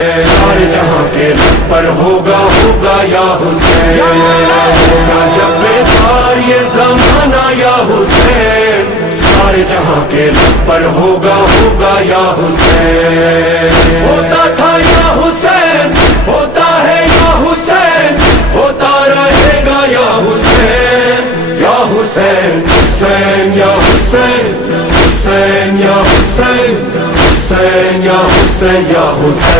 सारे जहां के पर होगा होगा या हुसैन, होगा जब बेकार ये जमाना या हुसैन। सारे जहां के पर होगा होगा या हुसैन। होता था या हुसैन, होता है या हुसैन, होता रहेगा या हुसैन। या हुसैन हुसैन या हुसैन, हुसैन या हुसैन, हुसैन या हुसैन या हुसैन।